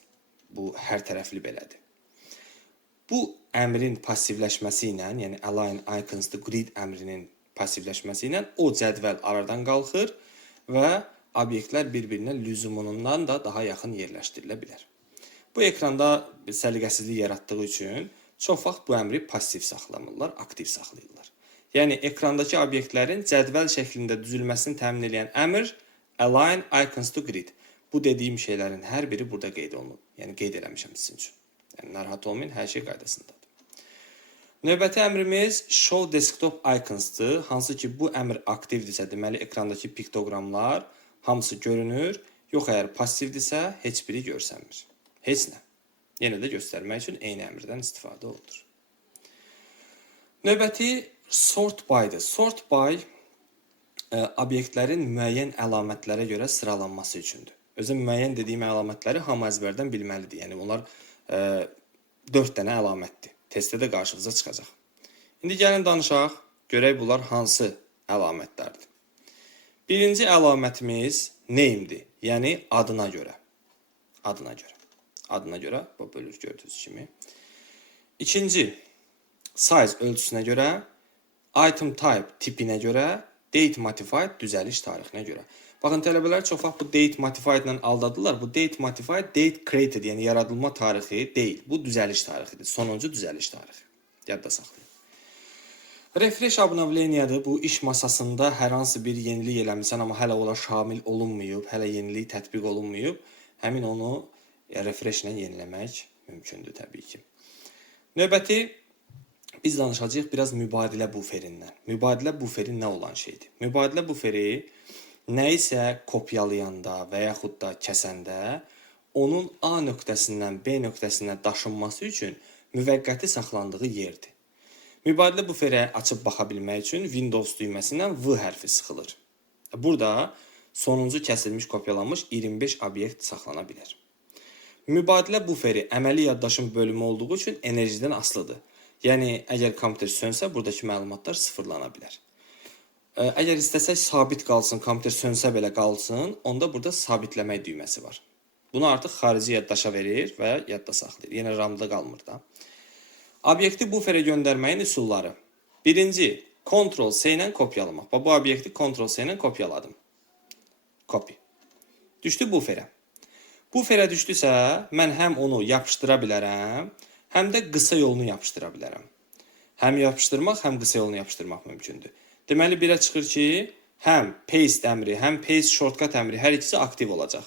Bu hər tərəfli belədir. Bu əmrin passivləşməsi ilə, yəni Align Icons to Grid əmrinin passivləşməsi ilə o cədvəl aradan qalxır və obyektlər bir-birinə lüzumundan da daha yaxın yerləşdirilə bilər. Bu ekranda səliqəsizlik yaratdığı üçün çox vaxt bu əmri passiv saxlamırlar, aktiv saxlayırlar. Yəni, ekrandakı obyektlərin cədvəl şəklində düzülməsini təmin edən əmr Align Icons to Grid. Bu dediyim şeylərin hər biri burada qeyd olunub. Yəni, qeyd eləmişəm sizin üçün. Yəni, narahat olmayın, hər şey qaydasındadır. Növbəti əmrimiz Show Desktop Icons'dır. Hansı ki, bu əmr aktivdirsə, deməli, ekrandakı piktoqramlar hamısı görünür. Yox, əgər passivdirsə, heç biri görsənmir. Heç nə. Yenə də göstərmək üçün eyni əmrdən istifadə olunur. Növbəti Sort By-dır. Sort By obyektlərin müəyyən əlamətlərə görə sıralanması üçündür. Özü müəyyən dediyim əlamətləri hamı əzbərdən bilməlidir. Yəni, onlar 4 dənə əlamətdir. Testdə də qarşınıza çıxacaq. İndi gəlin danışaq, görək bunlar hansı əlamətlərdir. Birinci əlamətimiz name'dir, yəni adına görə. Adına görə. Adına görə, bu bölür gördüyünüz kimi. İkinci, size ölçüsünə görə, item type tipinə görə, date modified düzəliş tarixinə görə. Baxın, tələbələr çox vaxt bu date modified ilə aldadırlar. Bu date modified, date created, yəni yaradılma tarixi deyil. Bu düzəliş tarixidir, sonuncu düzəliş tarixi. Yadda saxlayın. Refresh obnovleniyadır. Bu iş masasında hər hansı bir yenilik eləmirsən, amma hələ ola şamil olunmayıb, hələ yenilik tətbiq olunmayıb. Həmin onu refresh ilə yeniləmək mümkündür təbii ki. Növbəti biz danışacağıq biraz mübadilə buferindən. Mübadilə buferi nə olan şeydir? Mübadilə buferi nə isə kopyalayanda və yaxud da kəsəndə onun A nöqtəsindən B nöqtəsinə daşınması üçün müvəqqəti saxlandığı yerdir. Mübadilə buferə açıb baxa bilmək üçün Windows düyməsindən V hərfi sıxılır. Burada sonuncu kəsilmiş, kopyalanmış 25 obyekt saxlana bilər. Mübadilə buferi əməli yaddaşın bölümü olduğu üçün enerjidən asılıdır. Yəni, əgər kompüter sönsə, buradakı məlumatlar sıfırlana bilər. Əgər istəsək sabit qalsın, kompüter sönsə belə qalsın, onda burada sabitləmək düyməsi var. Bunu artıq xarici yaddaşa verir və yadda saxlayır. Yenə RAM-da qalmır da. Obyekti buferə göndərməyin üsulları. Birinci, Ctrl-C ilə kopyalamaq. Bu obyekti Ctrl-C ilə kopyaladım. Copy. Düşdü buferə. Buferə düşdüsə, mən həm onu yapışdıra bilərəm, həm də qısa yolunu yapışdıra bilərəm. Həm yapışdırmaq, həm qısa yolunu yapışdırmaq mümkündür. Deməli, belə çıxır ki, həm paste əmri, həm paste shortcut əmri hər ikisi aktiv olacaq.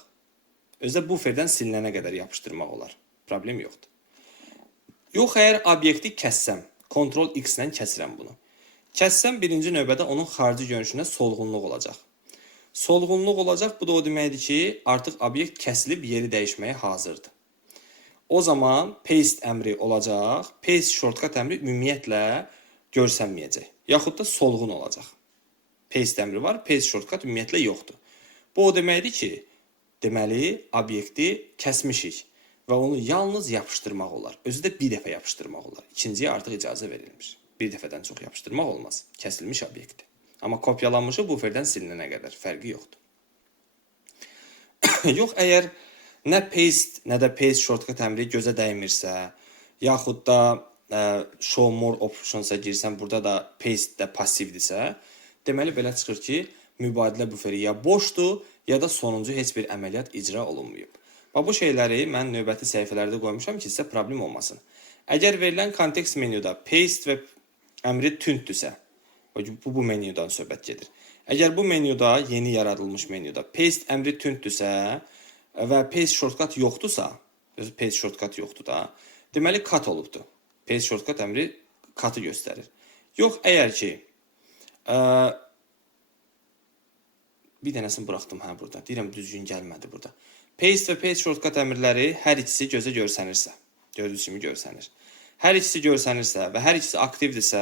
Özdə buferdən silinənə qədər yapışdırmaq olar. Problem yoxdur. Yox, əgər obyekti kəssəm, Ctrl-X ilə kəsirəm bunu. Kəssəm, birinci növbədə onun xarici görünüşünə solğunluq olacaq. Solğunluq olacaq, bu da o deməkdir ki, artıq obyekt kəsilib yeri dəyişməyə hazırdır. O zaman paste əmri olacaq, paste shortcut əmri ümumiyyətlə görsənməyəcək. Yaxud da solğun olacaq. Paste əmri var, paste shortcut ümumiyyətlə yoxdur. Bu o deməkdir ki, deməli, obyekti kəsmişik. Və onu yalnız yapışdırmaq olar. Özü də bir dəfə yapışdırmaq olar. İkinciyə artıq icazə verilmiş. Bir dəfədən çox yapışdırmaq olmaz. Kəsilmiş obyekti. Amma kopyalanmışı buferdən silinənə qədər. Fərqi yoxdur. Yox, əgər nə paste, nə də paste shortcut əmri gözə dəymirsə, yaxud da show more optionsa girsən, burada da paste də passivdirsə, deməli belə çıxır ki, mübadilə buferi ya boşdur, ya da sonuncu heç bir əməliyyat icra olunmayıb. Bu şeyləri mən növbəti səhifələrdə qoymuşam ki, sizə problem olmasın. Əgər verilən kontekst menyuda paste və əmri tündürsə, bu menyudan söhbət gedir. Əgər bu menyuda, yeni yaradılmış menyuda paste əmri tündürsə və paste shortcut yoxdursa, paste shortcut yoxdur da, deməli cut olubdur. Paste shortcut əmri cut'ı göstərir. Yox, əgər ki, bir dənəsini buraxdım burada. Deyirəm, düzgün gəlmədi burada. Paste və paste shortcut əmrləri hər ikisi gözə görsənirsə, gördüyünüz kimi görsənir. Hər ikisi görsənirsə və hər ikisi aktivdirsə,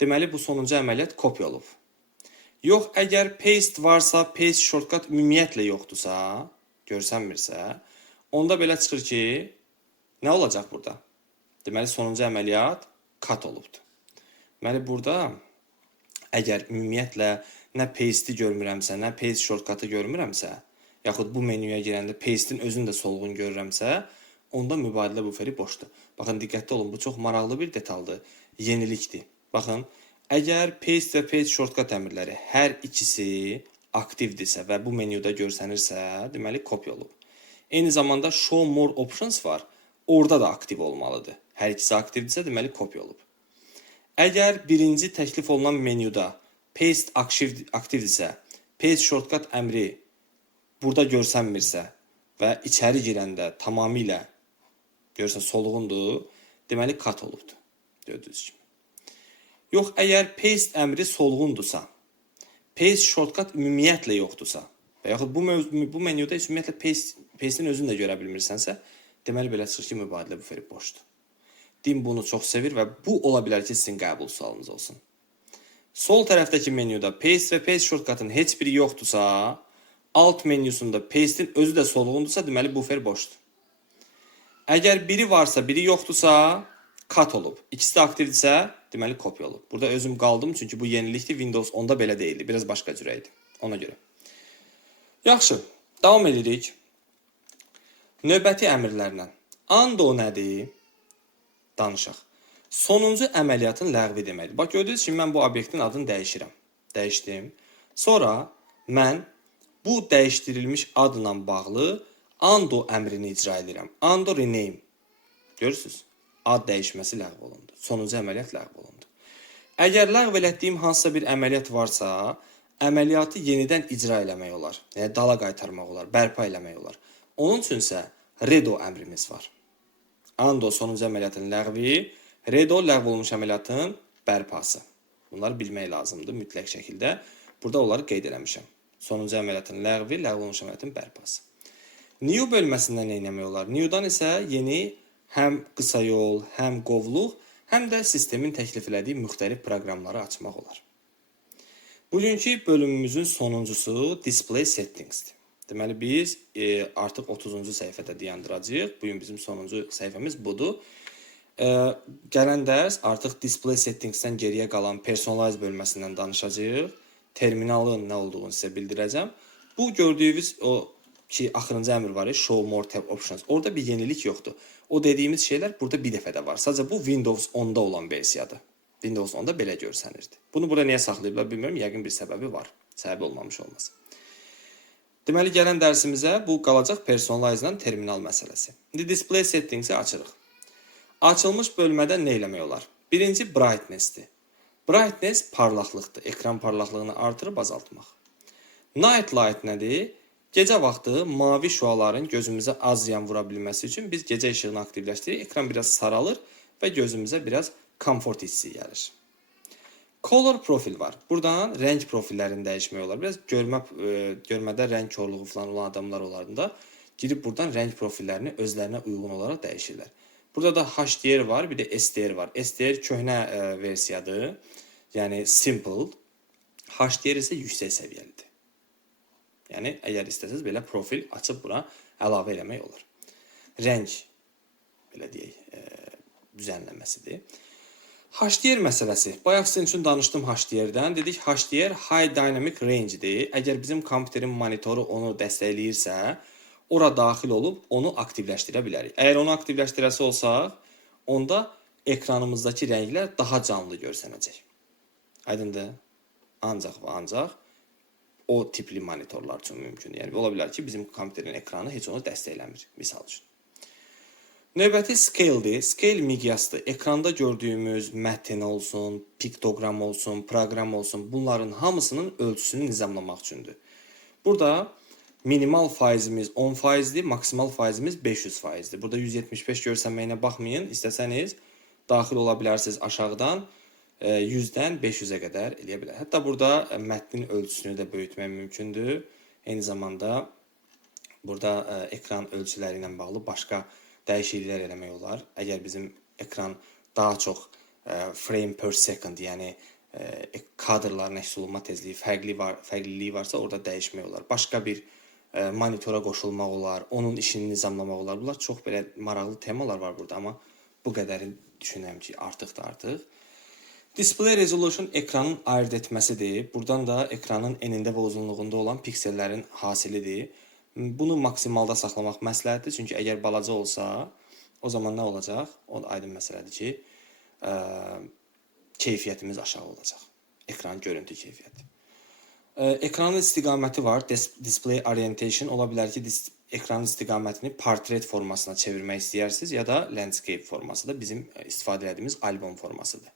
deməli bu sonuncu əməliyyat kopya olub. Yox, əgər paste varsa, paste shortcut ümumiyyətlə yoxdursa, görsənmirsə, onda belə çıxır ki, nə olacaq burada? Deməli sonuncu əməliyyat cut olubdur. Deməli burada əgər ümumiyyətlə nə paste'i görmürəmsə, nə paste shortcut'ı görmürəmsə, yaxud bu menyuya girəndə paste'in özünü də solğun görürəmsə, onda mübadilə buferi boşdur. Baxın, diqqətli olun, bu çox maraqlı bir detaldır, yenilikdir. Baxın, əgər paste və paste shortcut əmrləri hər ikisi aktivdirsə və bu menyuda görsənirsə, deməli kopya olub. Eyni zamanda show more options var, orada da aktiv olmalıdır. Hər ikisi aktivdirsə, deməli kopya olub. Əgər birinci təklif olunan menyuda paste aktivdirsə, paste shortcut əmri burada görsənmirsə və içəri girəndə tamamilə görsən solğundur, deməli cut olubdur. Gördüyünüz kimi. Yox, əgər paste əmri solğundursa, paste shortcut ümumiyyətlə yoxdursa və yaxud bu menyuda heç ümumiyyətlə paste'in özünü də görə bilmirsənsə, deməli belə çıxır ki, mübadilə buferi boşdur. Din bunu çox sevir və bu ola bilər ki, sizin qəbul sualınız olsun. Sol tərəfdəki menyuda paste və paste shortcut'ın heç biri yoxdursa, alt menyusunda paste'in özü də solğundursa, deməli bufer boşdur. Əgər biri varsa, biri yoxdursa, cut olub. İkisi də aktivdirsə, deməli kopya olub. Burada özüm qaldım, çünki bu yenilikdir. Windows 10'da belə deyildi. Biraz başqa cürə idi. Ona görə. Yaxşı, davam edirik. Növbəti əmrlərlə. Undo nədir? Danışaq. Sonuncu əməliyyatın ləğvi deməkdir. Bax, gördünüz ki, mən bu obyektin adını dəyişirəm. Dəyişdim. Sonra mən bu dəyişdirilmiş adla bağlı undo əmrini icra edirəm. Undo rename. Görürsünüz? Ad dəyişməsi ləğv olundu. Sonuncu əməliyyat ləğv olundu. Əgər ləğv etdiyim hansısa bir əməliyyat varsa, əməliyyatı yenidən icra eləmək olar. Yəni dala qaytarmaq olar, bərpa eləmək olar. Onun üçünsə redo əmrimiz var. Ando sonuncu əməliyyatın ləğvi, redo ləğv olunmuş əməliyyatın bərpası. Bunları bilmək lazımdır mütləq şəkildə. Burada onları qeyd eləmişəm. Sonuncu əməliyyatın ləğvi, ləğv olunmuş əməliyyatın bərpası. New bölməsindən nə etmək olar? New'dan isə yeni həm qısa yol, həm qovluq, həm də sistemin təklif elədiyi müxtəlif proqramları açmaq olar. Bugünkü bölümümüzün sonuncusu Display Settings'dir. Deməli, biz artıq 30-cu səhifədə dayandıracağıq. Bugün bizim sonuncu səhifəmiz budur. Gələn dərs artıq Display Settings'dən geriyə qalan Personalize bölməsindən danışacağıq. Terminalın nə olduğunu sizə bildirəcəm. Bu gördüyünüz o ki, axırıncı əmr var, Show More Tab Options. Orada bir yenilik yoxdur. O dediyimiz şeylər burada bir dəfə də var. Sadəcə bu Windows 10-da olan versiyadır. Windows 10-da belə görsənirdi. Bunu burada niyə saxlayıblar bilmirəm. Yəqin bir səbəbi var. Səbəbi olmamış olmaz. Deməli, gələn dərsimizə bu qalacaq Personalize ilə terminal məsələsi. İndi Display Settings'i açırıq. Açılmış bölmədə nə eləmək olar? Birinci Brightness-dir. Brightness parlaqlıqdır. Ekran parlaqlığını artırıb azaltmaq. Night Light nədir? Gecə vaxtı mavi şüaların gözümüzə az ziyan vura bilməsi üçün biz gecə işığını aktivləşdiririk. Ekran biraz saralır və gözümüzə biraz komfort hissi gəlir. Color profil var. Buradan rəng profillərini dəyişmək olar. Biraz görmədə rəng korluğu falan olan adamlar olarında girib buradan rəng profillərini özlərinə uyğun olaraq dəyişirlər. Burada da HDR var, bir də SDR var. SDR köhnə versiyadır. Yəni simple. HDR isə yüksək səviyyəlidir. Yəni, əgər istəsəz, belə profil açıb bura əlavə eləmək olur. Rəng, belə deyək, düzənləməsidir. HDR məsələsi. Bayaq sizin üçün danışdım HDR-dən. Dedik, HDR High Dynamic Range-dir. Əgər bizim kompüterin monitoru onu dəstəkləyirsə, ora daxil olub onu aktivləşdirə bilərik. Əgər onu aktivləşdirəsi olsaq, onda ekranımızdakı rənglər daha canlı görsənəcək. Aydındır? Ancaq və ancaq o tipli monitorlar üçün mümkündür. Yəni, ola bilər ki, bizim kompüterin ekranı heç onu dəstəkləmir, misal üçün. Növbəti scale-dir. Scale miqyasdır. Ekranda gördüyümüz mətn olsun, piktogram olsun, proqram olsun, bunların hamısının ölçüsünü nizamlamaq üçündür. Burada minimal faizimiz 10%dir, maksimal faizimiz 500%dir. Burada 175 görsənməyinə baxmayın. İstəsəniz, daxil ola bilərsiniz aşağıdan 100-dən 500-ə qədər eləyə bilər. Hətta burada mətnin ölçüsünü də böyütmək mümkündür. Eyni zamanda burada ekran ölçüləri ilə bağlı başqa dəyişikliklər eləmək olar. Əgər bizim ekran daha çox frame per second, yəni kadrların əks olunma tezliyi fərqliliyi varsa, orada dəyişmək olar. Başqa bir monitora qoşulmaq olar, onun işini nizamlamaq olar. Bunlar çox belə maraqlı temalar var burada, amma bu qədəri düşünürəm ki, artıq. Display Resolution ekranın ayırt etməsidir. Buradan da ekranın enində və uzunluğunda olan piksellərin hasilidir. Bunu maksimalda saxlamaq məsləhətdir. Çünki əgər balaca olsa, o zaman nə olacaq? O da aydın məsələdir ki, keyfiyyətimiz aşağı olacaq. Ekranın görüntü keyfiyyəti. Ekranın istiqaməti var. Display Orientation. Ola bilər ki, ekranın istiqamətini portret formasına çevirmək istəyirsiniz ya da landscape forması da bizim istifadə etdiyimiz albom formasıdır.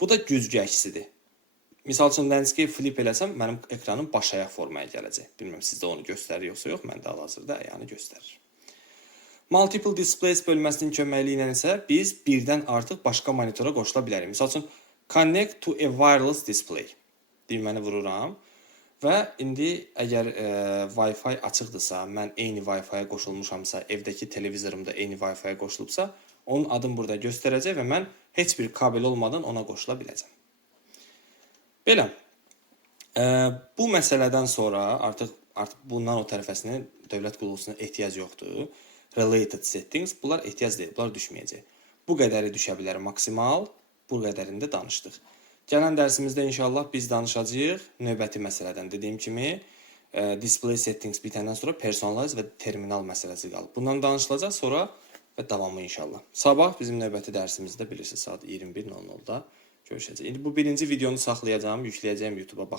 Bu da güzgü əksidir. Misal üçün, landscape flip eləsəm, mənim ekranım baş ayaq formaya gələcək. Bilmirəm, sizdə onu göstərir yoxsa yox, məndə hal-hazırda ayağını göstərir. Multiple Displays bölməsinin köməkliyi ilə isə biz birdən artıq başqa monitora qoşula bilərik. Misal üçün, Connect to a Wireless Display düyməni vururam və indi əgər Wi-Fi açıqdırsa, mən eyni Wi-Fi-yə qoşulmuşamsa, evdəki televizorumda eyni Wi-Fi-yə qoşulubsa, onun adını burada göstərəcək və mən heç bir kabel olmadan ona qoşula biləcəm. Belə, bu məsələdən sonra artıq bundan o tərəfəsinin dövlət qulluqçusuna ehtiyac yoxdur. Related settings, bunlar ehtiyac deyil, bunlar düşməyəcək. Bu qədəri düşə bilər maksimal, bu qədərində danışdıq. Gələn dərsimizdə inşallah biz danışacağıq növbəti məsələdən. Dediyim kimi, display settings bitəndən sonra personalize və terminal məsələsi qalıb. Bundan danışılacaq sonra və davamı inşallah. Sabah bizim növbəti dərsimizdə bilirsiniz saat 21:00-da görüşəcək. İndi bu birinci videonu saxlayacağım, yükləyəcəyim YouTube-a.